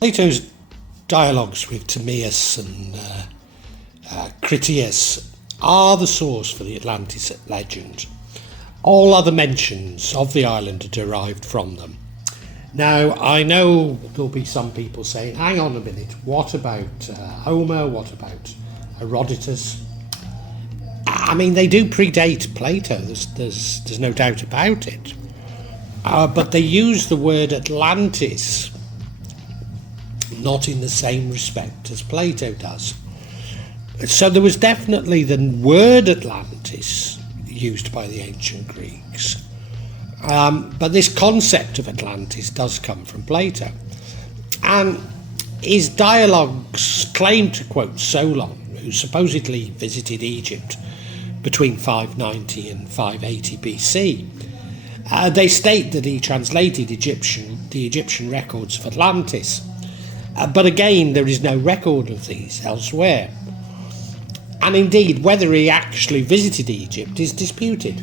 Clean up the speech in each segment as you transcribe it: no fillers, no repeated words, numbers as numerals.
Plato's dialogues with Timaeus and Critias are the source for the Atlantis legend. All other mentions of the island are derived from them. Now, I know there'll be some people saying, hang on a minute, what about Homer, what about Herodotus? I mean, they do predate Plato, there's no doubt about it. But they use the word Atlantis not in the same respect as Plato does. So there was definitely the word Atlantis used by the ancient Greeks. But this concept of Atlantis does come from Plato. And his dialogues claim to quote Solon, who supposedly visited Egypt between 590 and 580 BC. They state that he translated the Egyptian records of Atlantis. But again, there is no record of these elsewhere. And indeed, whether he actually visited Egypt is disputed,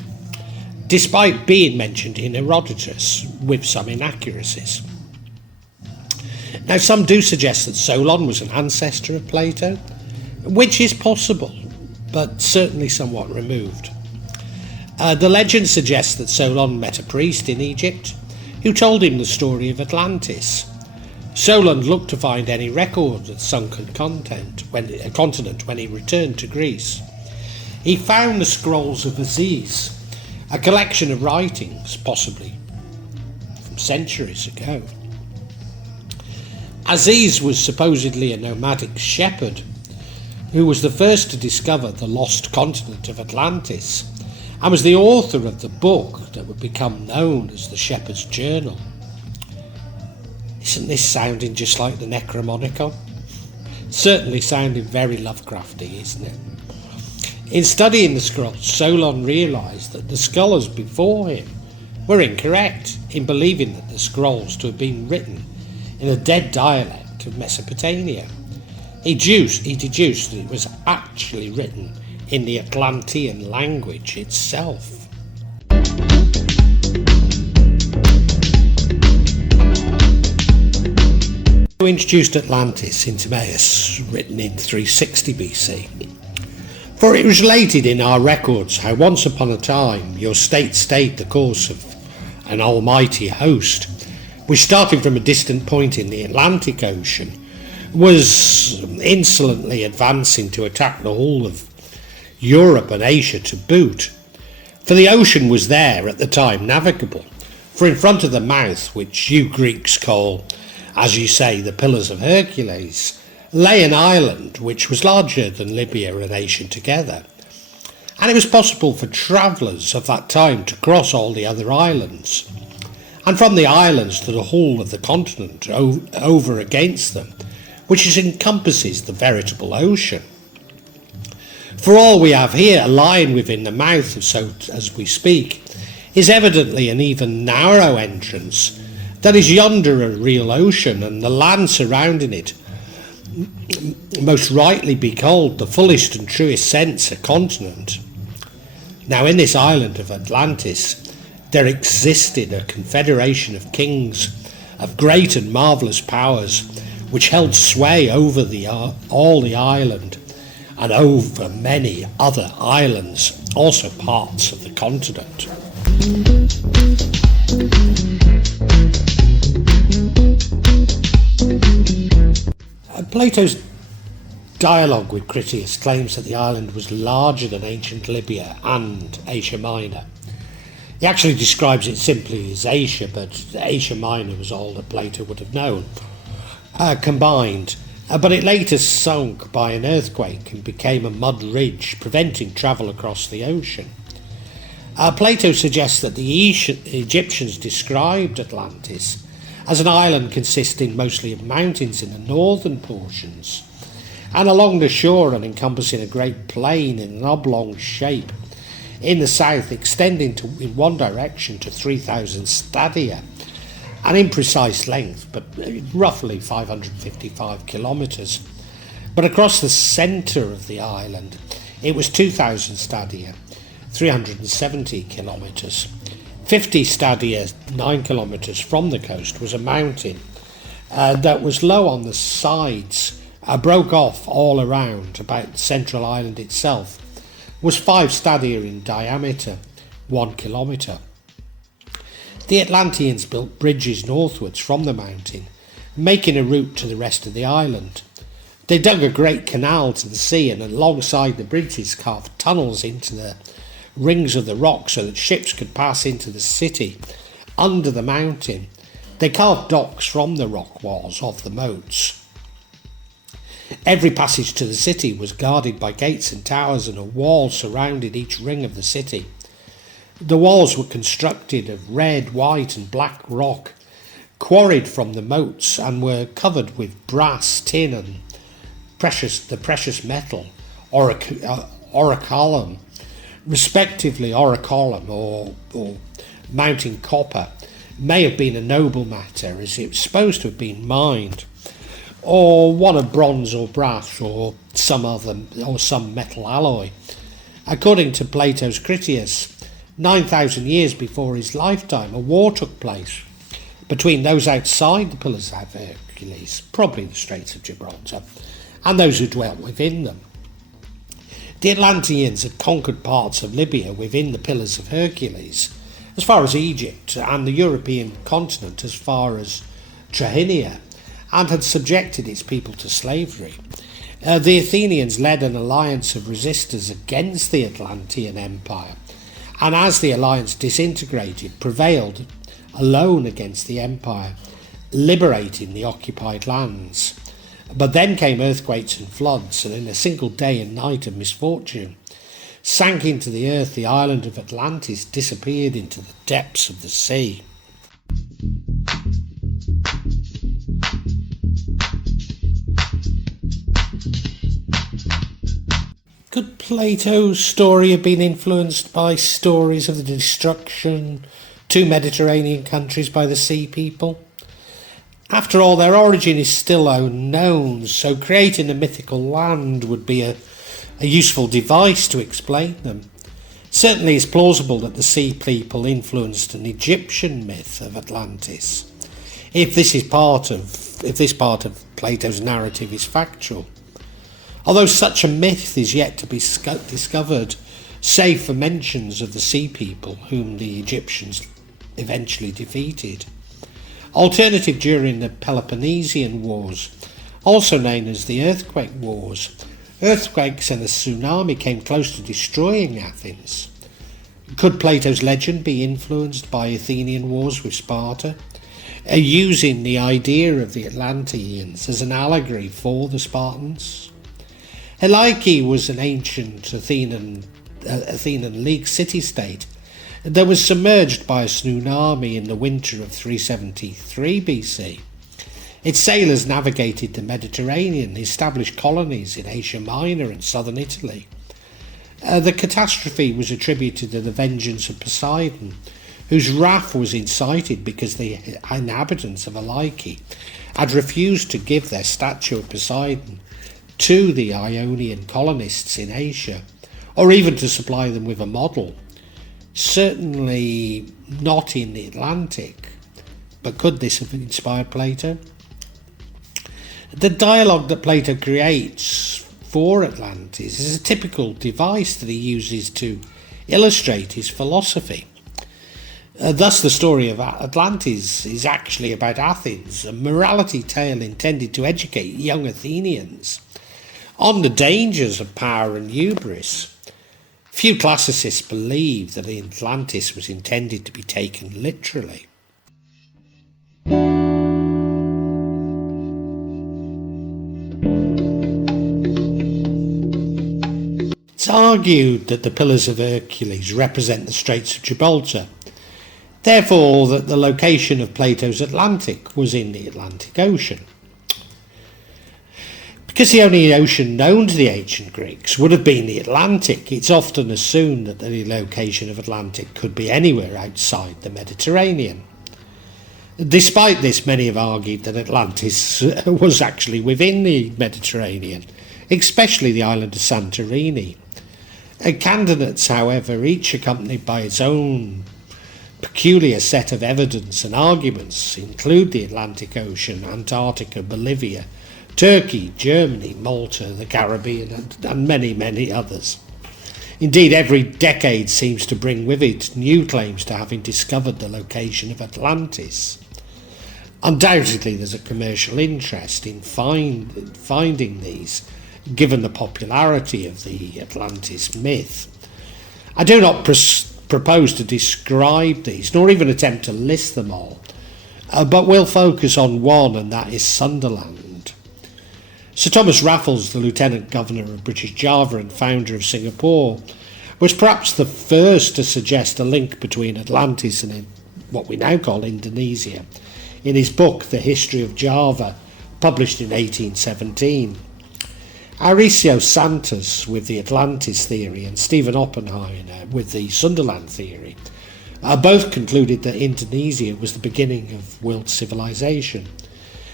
despite being mentioned in Herodotus with some inaccuracies. Now, some do suggest that Solon was an ancestor of Plato, which is possible, but certainly somewhat removed. The legend suggests that Solon met a priest in Egypt who told him the story of Atlantis. Solon looked to find any record of the sunken continent when he returned to Greece. He found the scrolls of Aziz, a collection of writings, possibly from centuries ago. Aziz was supposedly a nomadic shepherd who was the first to discover the lost continent of Atlantis and was the author of the book that would become known as the Shepherd's Journal. Isn't this sounding just like the Necronomicon? Certainly sounding very Lovecrafty, isn't it? In studying the scrolls, Solon realised that the scholars before him were incorrect in believing that the scrolls to have been written in a dead dialect of Mesopotamia. He deduced that it was actually written in the Atlantean language itself. Who introduced Atlantis in Timaeus, written in 360 BC. For it was related in our records how once upon a time your state stayed the course of an almighty host, which starting from a distant point in the Atlantic Ocean, was insolently advancing to attack the whole of Europe and Asia to boot. For the ocean was there at the time navigable, for in front of the mouth, which you Greeks call, as you say, the Pillars of Hercules, lay an island which was larger than Libya and Asia together. And it was possible for travellers of that time to cross all the other islands, and from the islands to the whole of the continent over against them, which encompasses the veritable ocean. For all we have here lying within the mouth, so as we speak, is evidently an even narrow entrance that is yonder a real ocean, and the land surrounding it most rightly be called the fullest and truest sense a continent. Now in this island of Atlantis there existed a confederation of kings of great and marvellous powers which held sway over all the island and over many other islands, also parts of the continent. Plato's dialogue with Critias claims that the island was larger than ancient Libya and Asia Minor. He actually describes it simply as Asia, but Asia Minor was all that Plato would have known, combined. But it later sunk by an earthquake and became a mud ridge, preventing travel across the ocean. Plato suggests that the Egyptians described Atlantis as an island consisting mostly of mountains in the northern portions, and along the shore and encompassing a great plain in an oblong shape in the south, extending in one direction to 3,000 stadia, an imprecise length, but roughly 555 kilometres. But across the centre of the island, it was 2,000 stadia, 370 kilometres. 50 stadia, 9 kilometres from the coast, was a mountain, that was low on the sides, broke off all around about the central island itself, was 5 stadia in diameter, 1 kilometre. The Atlanteans built bridges northwards from the mountain, making a route to the rest of the island. They dug a great canal to the sea, and alongside the bridges carved tunnels into the rings of the rock so that ships could pass into the city under the mountain. They carved docks from the rock walls of the moats. Every passage to the city was guarded by gates and towers, and a wall surrounded each ring of the city. The walls were constructed of red, white and black rock, quarried from the moats, and were covered with brass, tin and the precious metal, orichalcum, respectively. Orichalcum or mounting copper may have been a noble matter, as it was supposed to have been mined, or one of bronze or brass or some metal alloy. According to Plato's Critias, 9,000 years before his lifetime, a war took place between those outside the Pillars of Hercules, probably the Straits of Gibraltar, and those who dwelt within them. The Atlanteans had conquered parts of Libya within the Pillars of Hercules, as far as Egypt, and the European continent as far as Trahinia, and had subjected its people to slavery. The Athenians led an alliance of resistors against the Atlantean Empire, and as the alliance disintegrated, prevailed alone against the empire, liberating the occupied lands. But then came earthquakes and floods, and in a single day and night of misfortune, sank into the earth. The island of Atlantis disappeared into the depths of the sea. Could Plato's story have been influenced by stories of the destruction to Mediterranean countries by the sea people? After all, their origin is still unknown, so creating a mythical land would be a useful device to explain them. Certainly it's plausible that the sea people influenced an Egyptian myth of Atlantis, if this part of Plato's narrative is factual. Although such a myth is yet to be discovered, save for mentions of the sea people whom the Egyptians eventually defeated. Alternative, during the Peloponnesian Wars, also known as the Earthquake Wars, earthquakes and a tsunami came close to destroying Athens. Could Plato's legend be influenced by Athenian wars with Sparta, using the idea of the Atlanteans as an allegory for the Spartans? Helike was an ancient Athenian League city-state that was submerged by a tsunami in the winter of 373 BC. Its sailors navigated the Mediterranean, established colonies in Asia Minor and southern Italy. The catastrophe was attributed to the vengeance of Poseidon, whose wrath was incited because the inhabitants of Helike had refused to give their statue of Poseidon to the Ionian colonists in Asia, or even to supply them with a model. Certainly not in the Atlantic, but could this have inspired Plato? The dialogue that Plato creates for Atlantis is a typical device that he uses to illustrate his philosophy. Thus the story of Atlantis is actually about Athens, a morality tale intended to educate young Athenians on the dangers of power and hubris. Few classicists believe that Atlantis was intended to be taken literally. It's argued that the Pillars of Hercules represent the Straits of Gibraltar, therefore that the location of Plato's Atlantic was in the Atlantic Ocean. Because the only ocean known to the ancient Greeks would have been the Atlantic, it's often assumed that the location of Atlantic could be anywhere outside the Mediterranean. Despite this, many have argued that Atlantis was actually within the Mediterranean, especially the island of Santorini. Candidates, however, each accompanied by its own peculiar set of evidence and arguments include the Atlantic Ocean, Antarctica, Bolivia, Turkey, Germany, Malta, the Caribbean, and many, many others. Indeed, every decade seems to bring with it new claims to having discovered the location of Atlantis. Undoubtedly, there's a commercial interest in finding these, given the popularity of the Atlantis myth. I do not propose to describe these, nor even attempt to list them all, but will focus on one, and that is Sundaland. Sir Thomas Raffles, the Lieutenant Governor of British Java and founder of Singapore, was perhaps the first to suggest a link between Atlantis and what we now call Indonesia in his book The History of Java, published in 1817. Arysio Santos with the Atlantis theory and Stephen Oppenheimer with the Sundaland theory both concluded that Indonesia was the beginning of world civilization.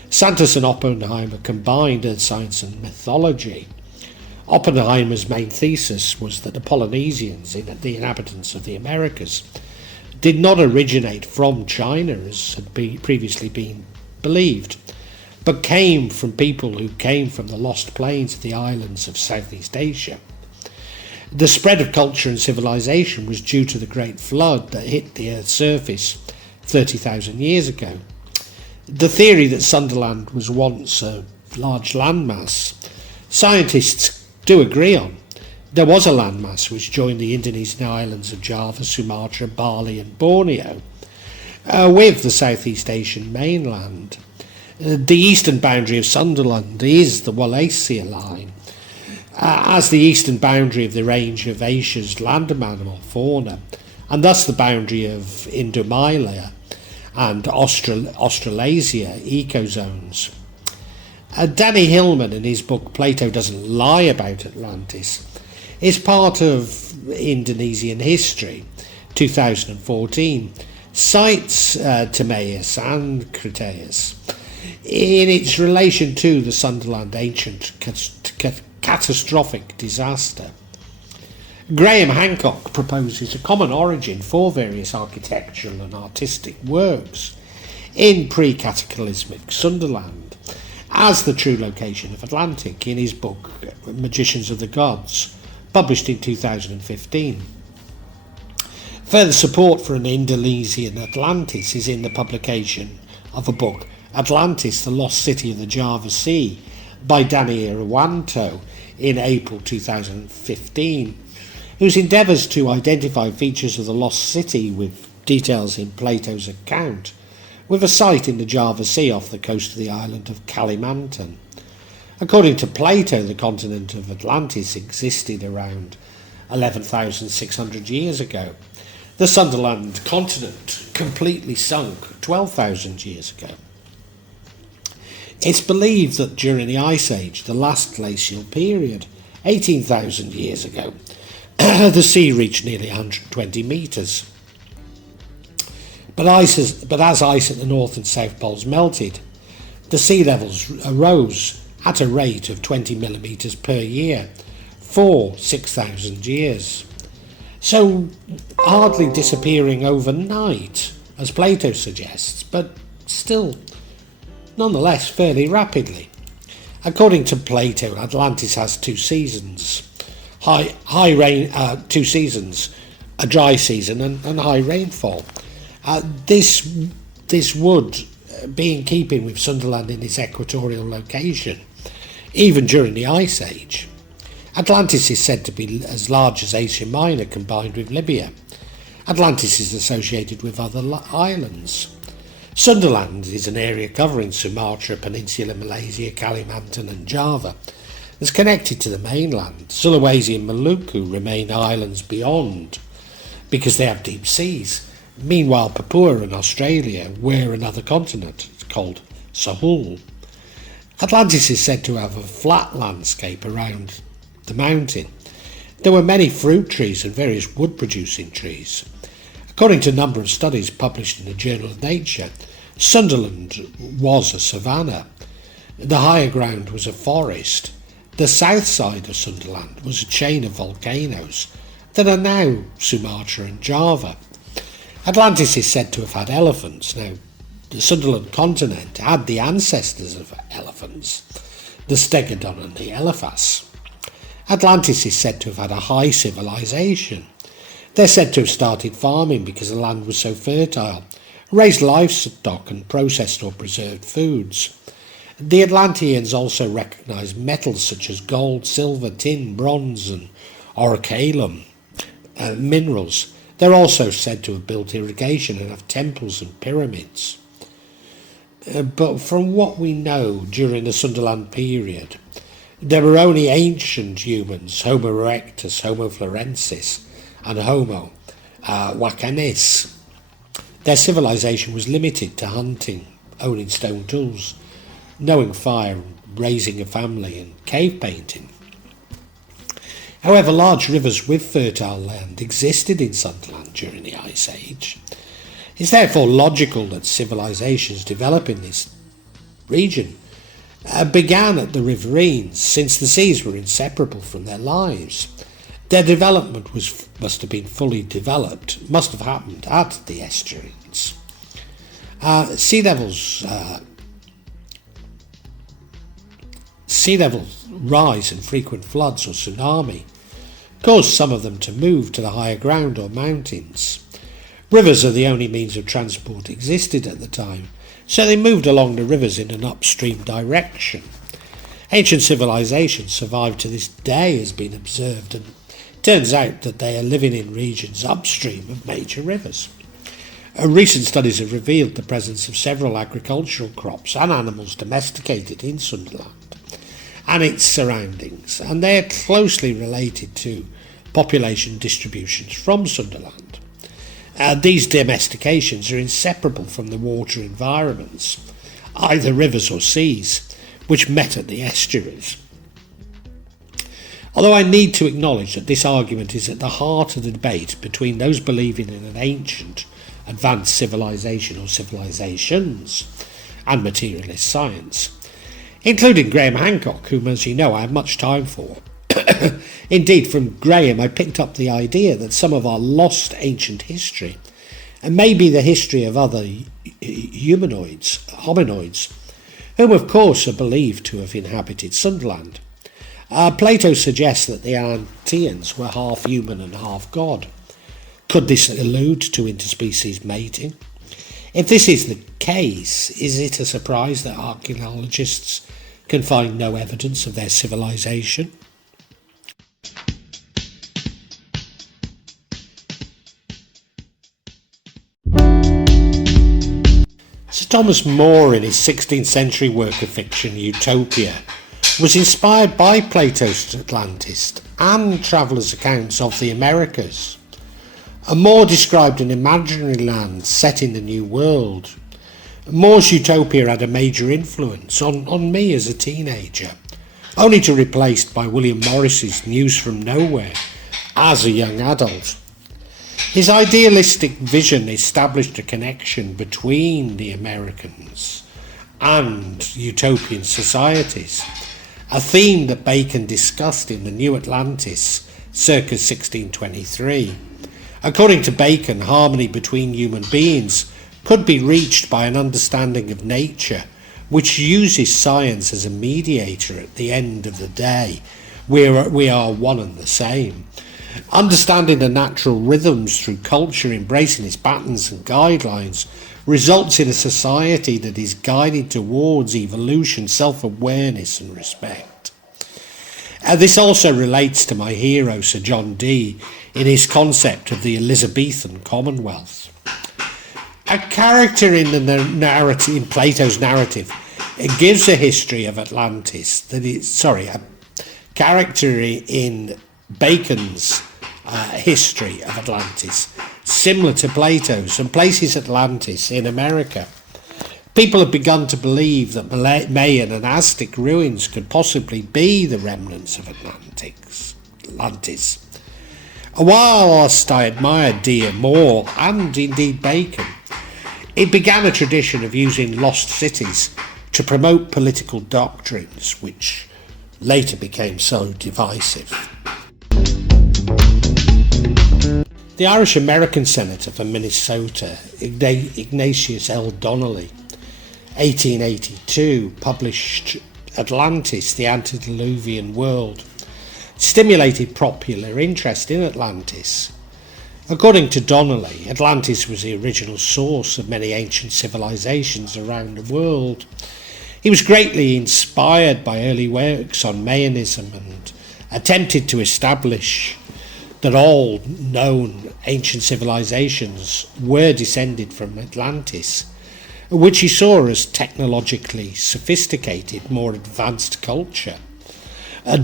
Santos and Oppenheimer combined earth science and mythology. Oppenheimer's main thesis was that the Polynesians, the inhabitants of the Americas, did not originate from China as had previously been believed, but came from people who came from the lost plains of the islands of Southeast Asia. The spread of culture and civilization was due to the Great Flood that hit the Earth's surface 30,000 years ago. The theory that Sundaland was once a large landmass, scientists do agree on. There was a landmass which joined the Indonesian islands of Java, Sumatra, Bali and Borneo with the Southeast Asian mainland. The eastern boundary of Sundaland is the Wallacea line, as the eastern boundary of the range of Asia's land animal fauna, and thus the boundary of Indomalaya and Australasia ecozones. Danny Hillman, in his book Plato Doesn't Lie About Atlantis, is part of Indonesian History, 2014, cites Timaeus and Critias in its relation to the Sundaland ancient catastrophic disaster. Graham Hancock proposes a common origin for various architectural and artistic works in pre-cataclysmic Sundaland as the true location of Atlantic in his book Magicians of the Gods, published in 2015. Further support for an Indonesian Atlantis is in the publication of a book, Atlantis, the Lost City of the Java Sea, by Danny Irwanto in April 2015, whose endeavours to identify features of the lost city with details in Plato's account, with a site in the Java Sea off the coast of the island of Kalimantan. According to Plato, the continent of Atlantis existed around 11,600 years ago. The Sundaland continent completely sunk 12,000 years ago. It's believed that during the Ice Age, the last glacial period, 18,000 years ago, the sea reached nearly 120 metres. But as ice at the North and South Poles melted, the sea levels rose at a rate of 20 millimetres per year for 6,000 years. So hardly disappearing overnight, as Plato suggests, but still, nonetheless, fairly rapidly. According to Plato, Atlantis has two seasons, two seasons, a dry season and high rainfall. This would be in keeping with Sundaland in its equatorial location, even during the Ice Age. Atlantis is said to be as large as Asia Minor combined with Libya. Atlantis is associated with other islands. Sundaland is an area covering Sumatra, Peninsula Malaysia, Kalimantan and Java. It's connected to the mainland. Sulawesi and Maluku remain islands beyond because they have deep seas. Meanwhile, Papua and Australia were another continent called Sahul. Atlantis is said to have a flat landscape around the mountain. There were many fruit trees and various wood-producing trees. According to a number of studies published in the Journal of Nature, Sundaland was a savanna. The higher ground was a forest. The south side of Sundaland was a chain of volcanoes that are now Sumatra and Java. Atlantis is said to have had elephants. Now, the Sundaland continent had the ancestors of elephants, the Stegodon and the Elephas. Atlantis is said to have had a high civilization. They're said to have started farming because the land was so fertile, raised livestock and processed or preserved foods. The Atlanteans also recognised metals such as gold, silver, tin, bronze and orichalcum minerals. They're also said to have built irrigation and have temples and pyramids. But from what we know during the Sundaland period, there were only ancient humans, Homo erectus, Homo florensis and Homo wacanis. Their civilization was limited to hunting, owning stone tools, knowing fire, raising a family and cave painting. However, large rivers with fertile land existed in Sundaland during the Ice Age. It's therefore logical that civilizations develop in this region began at the riverines, since the seas were inseparable from their lives. Their development must have been fully developed, must have happened at the estuaries. Sea levels rise and frequent floods or tsunami caused some of them to move to the higher ground or mountains. Rivers are the only means of transport existed at the time, so they moved along the rivers in an upstream direction. Ancient civilizations survived to this day has been observed, and it turns out that they are living in regions upstream of major rivers. Recent studies have revealed the presence of several agricultural crops and animals domesticated in Sundaland and its surroundings, and they are closely related to population distributions from Sundaland. These domestications are inseparable from the water environments, either rivers or seas, which met at the estuaries. Although I need to acknowledge that this argument is at the heart of the debate between those believing in an ancient, advanced civilization or civilizations and materialist science, including Graham Hancock, whom, as you know, I have much time for. Indeed, from Graham I picked up the idea that some of our lost ancient history, and maybe the history of other hominoids, whom of course are believed to have inhabited Sundaland. Plato suggests that the Atlanteans were half human and half god. Could this allude to interspecies mating? If this is the case, is it a surprise that archaeologists can find no evidence of their civilization? Sir Thomas More, in his 16th century work of fiction Utopia, was inspired by Plato's Atlantis and travellers' accounts of the Americas. More described an imaginary land set in the New World. More's Utopia had a major influence on me as a teenager, only to be replaced by William Morris's News from Nowhere as a young adult. His idealistic vision established a connection between the Americans and utopian societies, a theme that Bacon discussed in The New Atlantis circa 1623. According to Bacon, harmony between human beings could be reached by an understanding of nature which uses science as a mediator at the end of the day. We are one and the same. Understanding the natural rhythms through culture, embracing its patterns and guidelines, results in a society that is guided towards evolution, self-awareness and respect. This also relates to my hero Sir John Dee in his concept of the Elizabethan Commonwealth. A character in in Plato's narrative, it gives a history of Atlantis a character in Bacon's history of Atlantis, similar to Plato's, and places Atlantis in America. People have begun to believe that Mayan and Aztec ruins could possibly be the remnants of Atlantis. Whilst I admired Dee and Moore, and indeed Bacon, it began a tradition of using lost cities to promote political doctrines, which later became so divisive. The Irish-American senator from Minnesota, Ignatius L Donnelly, 1882, published Atlantis, the Antediluvian World, stimulated popular interest in Atlantis. According to Donnelly, Atlantis was the original source of many ancient civilizations around the world. He was greatly inspired by early works on Mayanism and attempted to establish that all known ancient civilizations were descended from Atlantis, which he saw as technologically sophisticated, more advanced culture.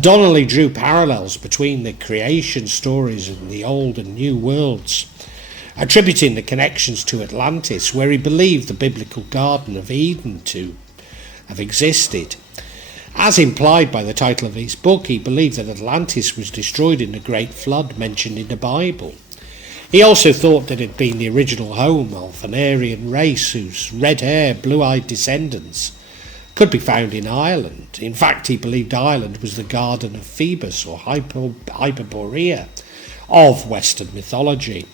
Donnelly drew parallels between the creation stories in the Old and New Worlds, attributing the connections to Atlantis, where he believed the biblical Garden of Eden to have existed. As implied by the title of his book, he believed that Atlantis was destroyed in the Great Flood mentioned in the Bible. He also thought that it had been the original home of an Aryan race whose red-haired, blue-eyed descendants could be found in Ireland. In fact, he believed Ireland was the garden of Phoebus or Hyperborea of Western mythology.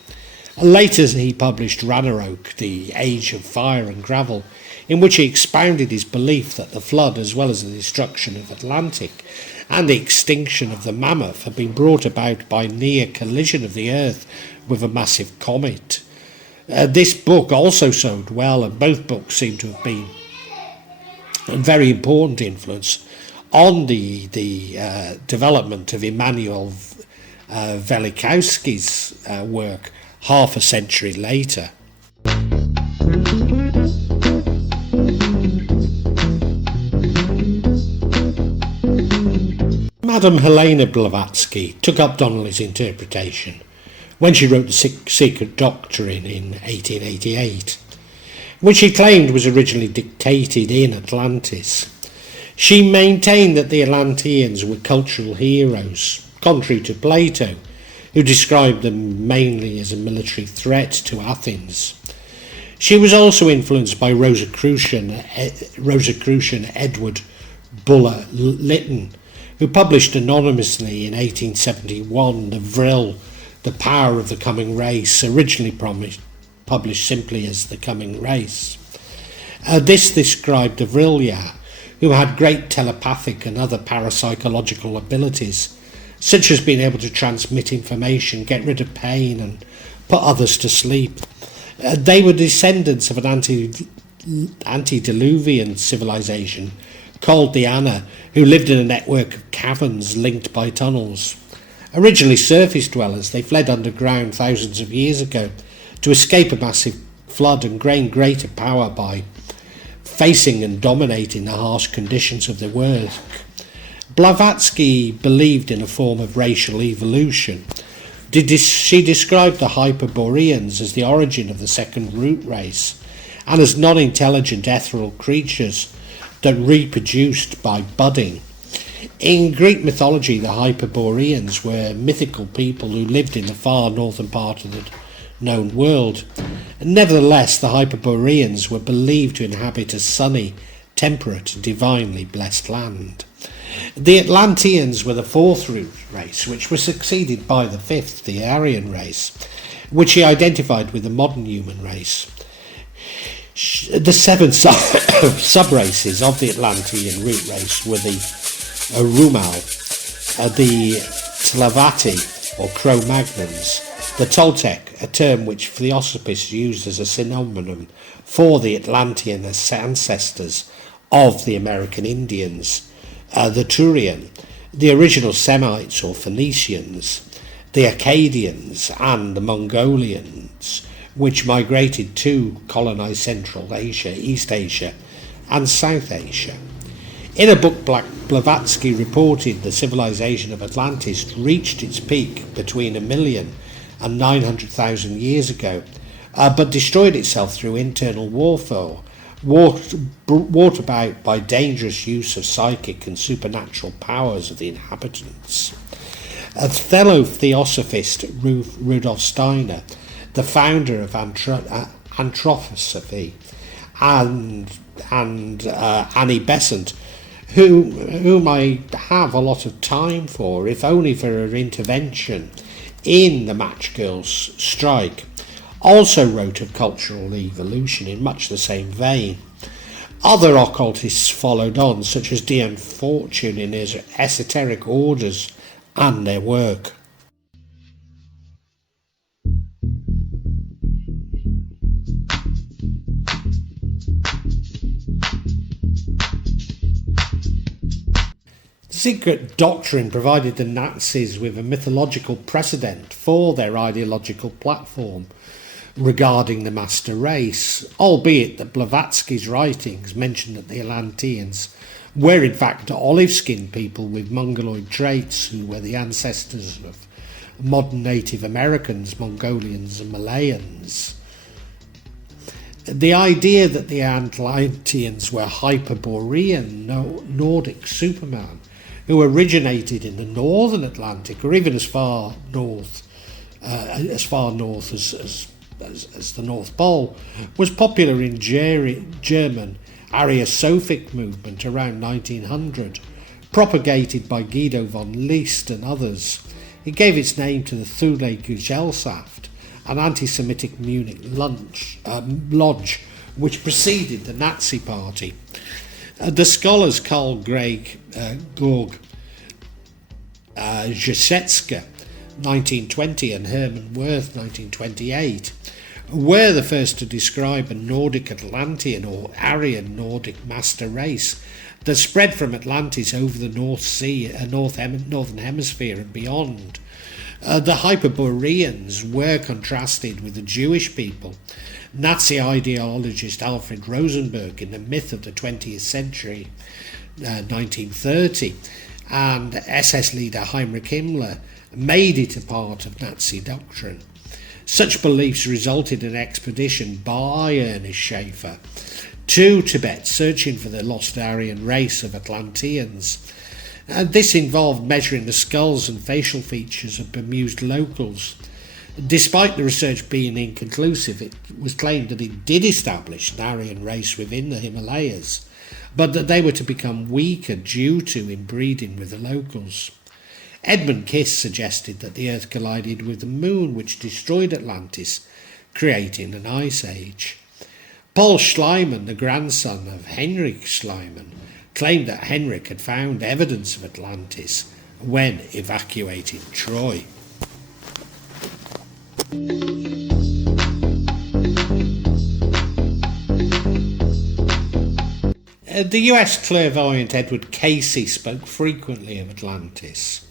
Later he published Ragnarok, the Age of Fire and Gravel, in which he expounded his belief that the flood, as well as the destruction of Atlantic and the extinction of the mammoth, had been brought about by near collision of the Earth with a massive comet. This book also sold well, and both books seem to have been a very important influence on the development of Immanuel Velikovsky's work half a century later. Madame Helena Blavatsky took up Donnelly's interpretation when she wrote the Secret Doctrine in 1888, which she claimed was originally dictated in Atlantis. She maintained that the Atlanteans were cultural heroes, contrary to Plato, who described them mainly as a military threat to Athens. She was also influenced by Rosicrucian Edward Buller Lytton, who published anonymously in 1871 the Vril, The Power of the Coming Race, originally published simply as The Coming Race. This described a Vrilya who had great telepathic and other parapsychological abilities, such as being able to transmit information, get rid of pain and put others to sleep. They were descendants of an antediluvian civilization called the Anna, who lived in a network of caverns linked by tunnels. Originally surface dwellers, they fled underground thousands of years ago to escape a massive flood and gain greater power by facing and dominating the harsh conditions of the work. Blavatsky believed in a form of racial evolution. She described the Hyperboreans as the origin of the second root race and as non-intelligent ethereal creatures that reproduced by budding. In Greek mythology, the Hyperboreans were mythical people who lived in the far northern part of the known world. Nevertheless, the Hyperboreans were believed to inhabit a sunny, temperate, divinely blessed land. The Atlanteans were the fourth root race, which was succeeded by the fifth, the Aryan race, which he identified with the modern human race. The seven sub-races of the Atlantean root race were the Rumal, the Tlavati or Cro-Magnons, the Toltec, a term which Theosophists used as a synonym for the Atlantean ancestors of the American Indians, the Turian, the original Semites or Phoenicians, the Akkadians and the Mongolians, which migrated to colonize Central Asia, East Asia and South Asia. In a book, Blavatsky reported the civilization of Atlantis reached its peak between 1 million and 900,000 years ago, but destroyed itself through internal warfare, brought about by dangerous use of psychic and supernatural powers of the inhabitants. A fellow theosophist, Rudolf Steiner, the founder of anthroposophy, and Annie Besant, whom I have a lot of time for, if only for her intervention in The Match Girls' Strike, also wrote of cultural evolution in much the same vein. Other occultists followed on, such as Dion Fortune in his esoteric orders and their work. Secret doctrine provided the Nazis with a mythological precedent for their ideological platform regarding the master race, albeit that Blavatsky's writings mention that the Atlanteans were in fact olive-skinned people with mongoloid traits who were the ancestors of modern Native Americans, Mongolians and Malayans. The idea that the Atlanteans were Hyperborean Nordic Superman who originated in the northern Atlantic, or even as far north as the North Pole, was popular in German Ariosophic movement around 1900, propagated by Guido von List and others. It gave its name to the Thule Gesellschaft, an anti-Semitic Munich lodge which preceded the Nazi Party. The scholars Karl Georg Jasetska 1920 and Hermann Wirth 1928 were the first to describe a Nordic Atlantean or Aryan Nordic master race that spread from Atlantis over the North Sea, Northern Hemisphere and beyond. The Hyperboreans were contrasted with the Jewish people. Nazi ideologist Alfred Rosenberg in The Myth of the 20th Century, 1930, and SS leader Heinrich Himmler made it a part of Nazi doctrine. Such beliefs resulted in an expedition by Ernest Schaeffer to Tibet, searching for the lost Aryan race of Atlanteans. This involved measuring the skulls and facial features of bemused locals. Despite the research being inconclusive, it was claimed that it did establish an Aryan race within the Himalayas, but that they were to become weaker due to inbreeding with the locals. Edmund Kiss suggested that the Earth collided with the Moon, which destroyed Atlantis, creating an ice age. Paul Schliemann, the grandson of Henrik Schliemann, claimed that Henrik had found evidence of Atlantis when evacuating Troy. The US clairvoyant Edward Casey spoke frequently of Atlantis.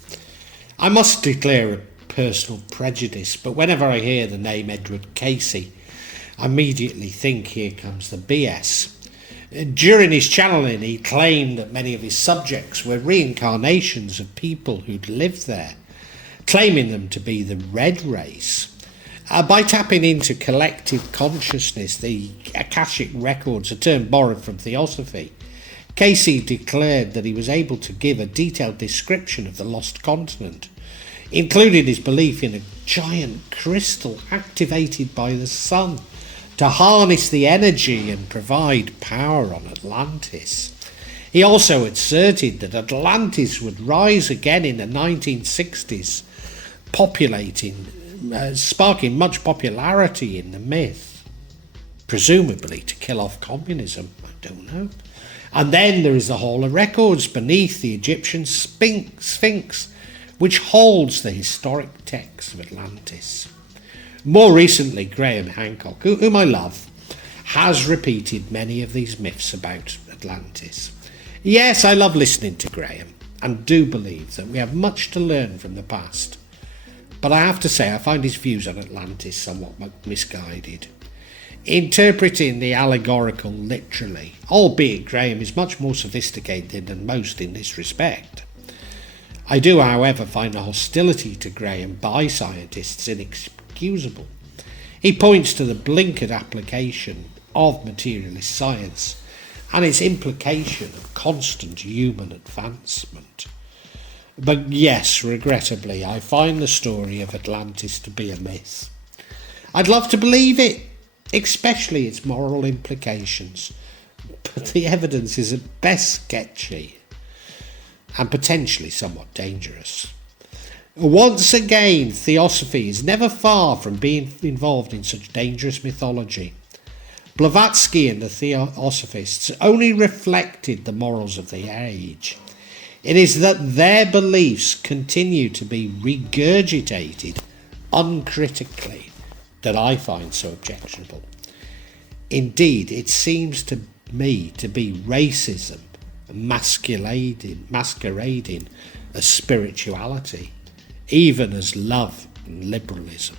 I must declare a personal prejudice, but whenever I hear the name Edward Casey, I immediately think here comes the BS. During his channeling, he claimed that many of his subjects were reincarnations of people who'd lived there, claiming them to be the red race. By tapping into collective consciousness, the Akashic records, a term borrowed from Theosophy, Casey declared that he was able to give a detailed description of the lost continent, including his belief in a giant crystal activated by the sun to harness the energy and provide power on Atlantis. He also asserted that Atlantis would rise again in the 1960s, sparking much popularity in the myth, presumably to kill off communism, I don't know. And then there is the Hall of Records beneath the Egyptian Sphinx, which holds the historic texts of Atlantis. More recently, Graham Hancock, whom I love, has repeated many of these myths about Atlantis. Yes, I love listening to Graham, and do believe that we have much to learn from the past. But I have to say I find his views on Atlantis somewhat misguided. Interpreting the allegorical literally, albeit Graham is much more sophisticated than most in this respect. I do, however, find the hostility to Graham by scientists inexcusable. He points to the blinkered application of materialist science and its implication of constant human advancement. But yes, regrettably, I find the story of Atlantis to be a myth. I'd love to believe it, especially its moral implications, but the evidence is at best sketchy and potentially somewhat dangerous. Once again, Theosophy is never far from being involved in such dangerous mythology. Blavatsky and the Theosophists only reflected the morals of the age. It is that their beliefs continue to be regurgitated uncritically that I find so objectionable. Indeed, it seems to me to be racism masquerading as spirituality, even as love and liberalism.